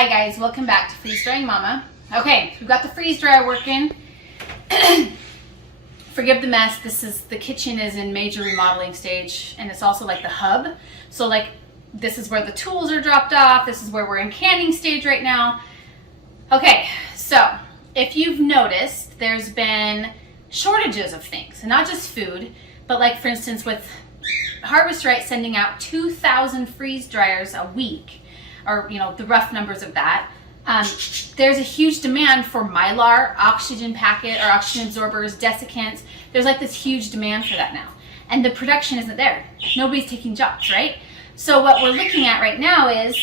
Hi guys, welcome back to Freeze Drying Mama. Okay, we've got the freeze dryer working. Forgive the mess. The kitchen is in major remodeling stage, and it's also like the hub. So like this is where the tools are dropped off. This is where we're in canning stage right now. Okay, so if you've noticed, there's been shortages of things, and not just food, but like for instance with Harvest Right sending out 2,000 freeze dryers a week, or you know the rough numbers of that. There's a huge demand for Mylar, oxygen packet or oxygen absorbers, desiccants. There's like this huge demand for that now, and the production isn't there. Nobody's taking jobs, right? So what we're looking at right now is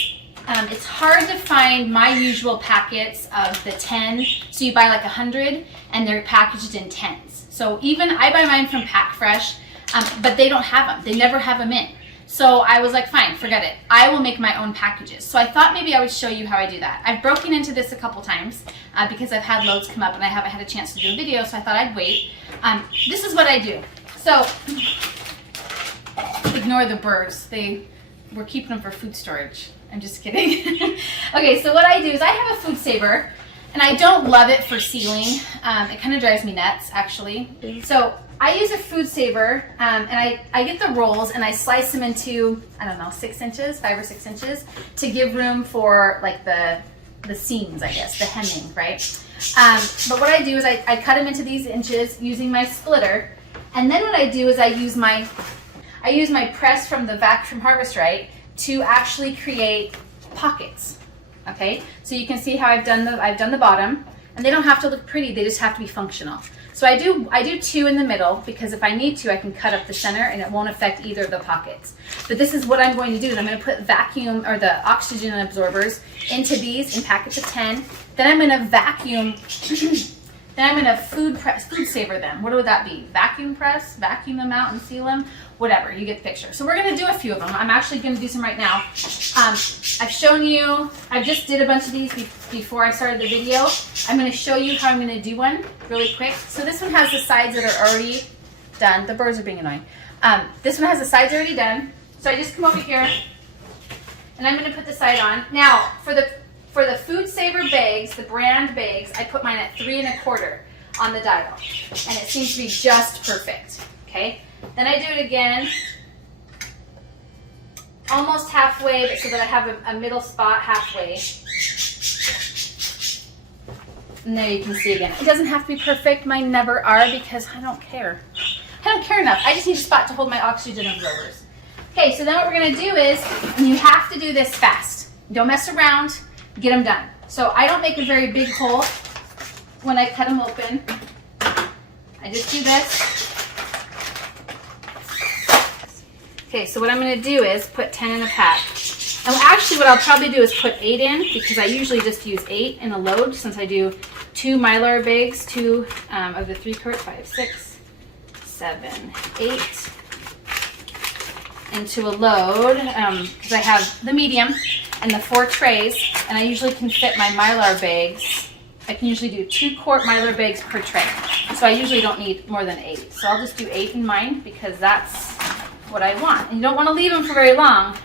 it's hard to find my usual packets of the 10. So you buy like 100 and they're packaged in 10s. So even I buy mine from Pack Fresh, but they don't have them. They never have them in. So I was like, fine, forget it. I will make my own packages. So I thought maybe I would show you how I do that. I've broken into this a couple times because I've had loads come up and I haven't had a chance to do a video, so I thought I'd wait. This is what I do. So ignore the birds. We're keeping them for food storage. I'm just kidding. Okay, so what I do is I have a food saver, and I don't love it for sealing. It kind of drives me nuts, actually. So I use a food saver, and I get the rolls and I slice them into, I don't know, 6 inches, 5 or 6 inches, to give room for like the seams, I guess, the hemming, right? But what I do is I cut them into these inches using my splitter, and then what I do is I use my press from the vac from Harvest Right to actually create pockets. Okay, so you can see how I've done the bottom, and they don't have to look pretty; they just have to be functional. So I do 2 in the middle because if I need to, I can cut up the center and it won't affect either of the pockets. But this is what I'm going to do. Is I'm going to put vacuum or the oxygen absorbers into these in packets of 10. Then I'm going to vacuum. Then I'm going to food saver them. What would that be? Vacuum press, vacuum them out and seal them, whatever. You get the picture. So we're going to do a few of them. I'm actually going to do some right now. I've shown you. I just did a bunch of these before I started the video. I'm going to show you how I'm going to do one really quick. So this one has the sides that are already done. The birds are being annoying. This one has the sides already done. So I just come over here and I'm going to put the side on. Now for the food saver bags, the brand bags, I put mine at 3 1/4 on the dial, and it seems to be just perfect. Okay, then I do it again, almost halfway, but so that I have a middle spot halfway. And there you can see again. It doesn't have to be perfect. Mine never are because I don't care. I don't care enough. I just need a spot to hold my oxygen absorbers. Okay, so then what we're gonna do is, and you have to do this fast. Don't mess around. Get them done. So I don't make a very big hole when I cut them open. I just do this. Okay, so what I'm going to do is put 10 in a pack. And actually what I'll probably do is put 8 in because I usually just use 8 in a load since I do 2 Mylar bags, 2 of the 3/4, 5, 6, 7, 8 into a load because I have the medium and the 4 trays, and I usually can fit my Mylar bags. I can usually do 2-quart Mylar bags per tray. So I usually don't need more than 8. So I'll just do 8 in mine because that's what I want. And you don't want to leave them for very long.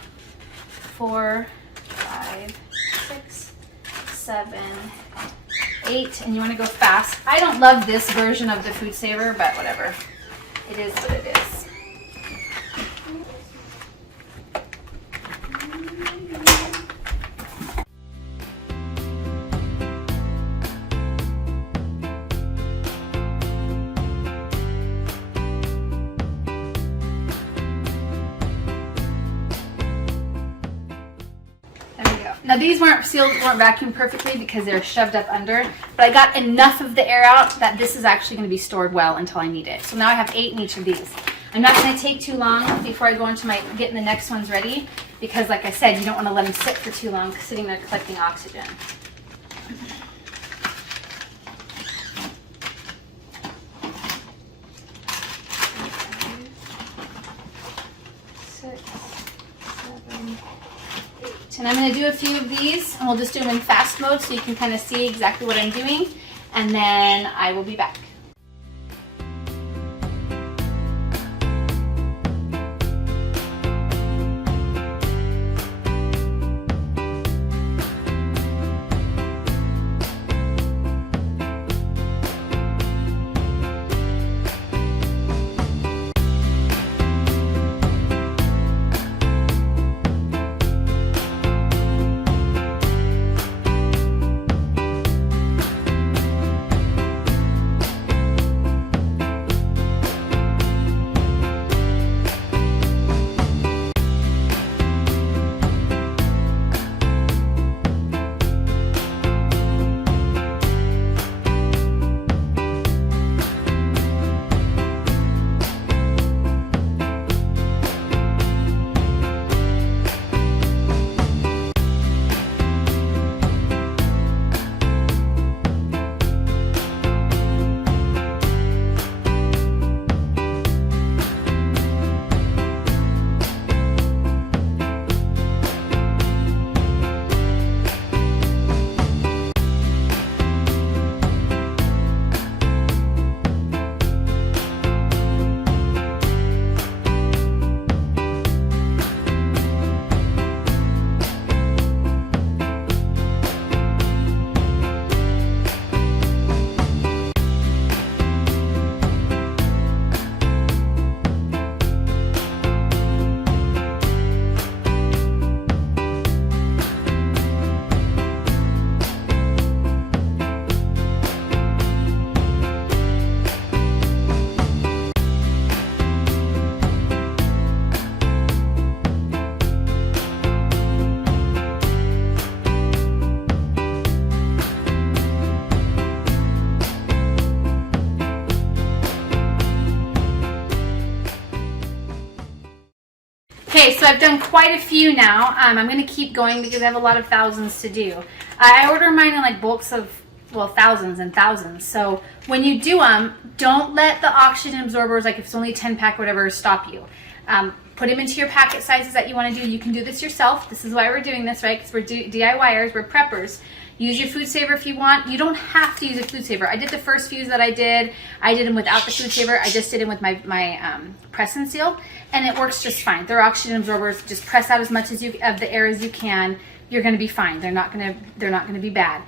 4, 5, 6, 7, 8, and you want to go fast. I don't love this version of the food saver, but whatever. It is what it is. Now these weren't vacuumed perfectly because they're shoved up under, but I got enough of the air out that this is actually going to be stored well until I need it. So now I have 8 in each of these. I'm not going to take too long before I go into getting the next ones ready because like I said, you don't want to let them sit for too long sitting there collecting oxygen. And I'm going to do a few of these, and we'll just do them in fast mode so you can kind of see exactly what I'm doing, and then I will be back. Okay, so I've done quite a few now. I'm going to keep going because I have a lot of thousands to do. I order mine in like bulks of, well, thousands and thousands. So when you do them, don't let the oxygen absorbers, like if it's only a 10-pack or whatever, stop you. Put them into your packet sizes that you want to do. You can do this yourself. This is why we're doing this, right? Because we're DIYers, we're preppers. Use your food saver if you want. You don't have to use a food saver. I did the first fuse that I did them without the food saver. I just did them with my press and seal, and it works just fine. They're oxygen absorbers. Just press out as much of the air as you can. You're going to be fine. They're not going to be bad.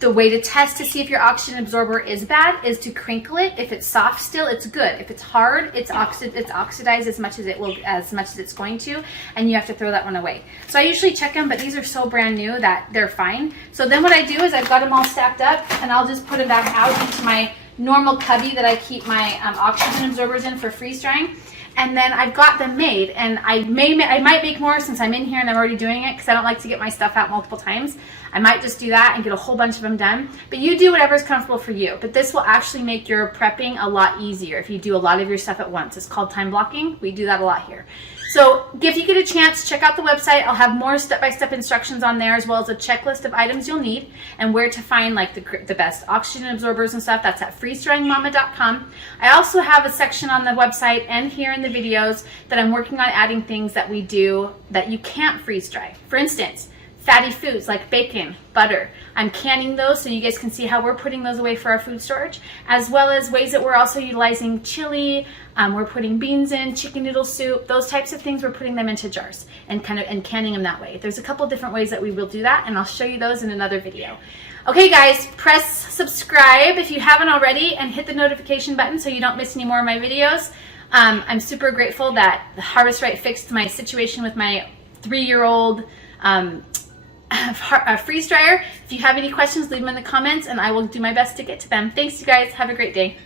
The way to test to see if your oxygen absorber is bad is to crinkle it. If it's soft still, it's good. If it's hard, it's oxidized as much as it's going to, and you have to throw that one away. So I usually check them, but these are so brand new that they're fine. So then what I do is I've got them all stacked up, and I'll just put them back out into my normal cubby that I keep my oxygen absorbers in for freeze drying. And then I've got them made, and I might make more since I'm in here and I'm already doing it because I don't like to get my stuff out multiple times. I might just do that and get a whole bunch of them done. But you do whatever's comfortable for you. But this will actually make your prepping a lot easier if you do a lot of your stuff at once. It's called time blocking. We do that a lot here. So if you get a chance, check out the website. I'll have more step-by-step instructions on there, as well as a checklist of items you'll need and where to find like the best oxygen absorbers and stuff. That's at freezedryingmama.com. I also have a section on the website and here in the videos that I'm working on adding things that we do that you can't freeze dry. For instance, fatty foods like bacon, butter. I'm canning those so you guys can see how we're putting those away for our food storage, as well as ways that we're also utilizing chili. We're putting beans in, chicken noodle soup, those types of things. We're putting them into jars and canning them that way. There's a couple different ways that we will do that, and I'll show you those in another video. Okay guys, press subscribe if you haven't already, and hit the notification button so you don't miss any more of my videos. I'm super grateful that the Harvest Right fixed my situation with my 3-year-old freeze dryer. If you have any questions, leave them in the comments and I will do my best to get to them. Thanks you guys. Have a great day.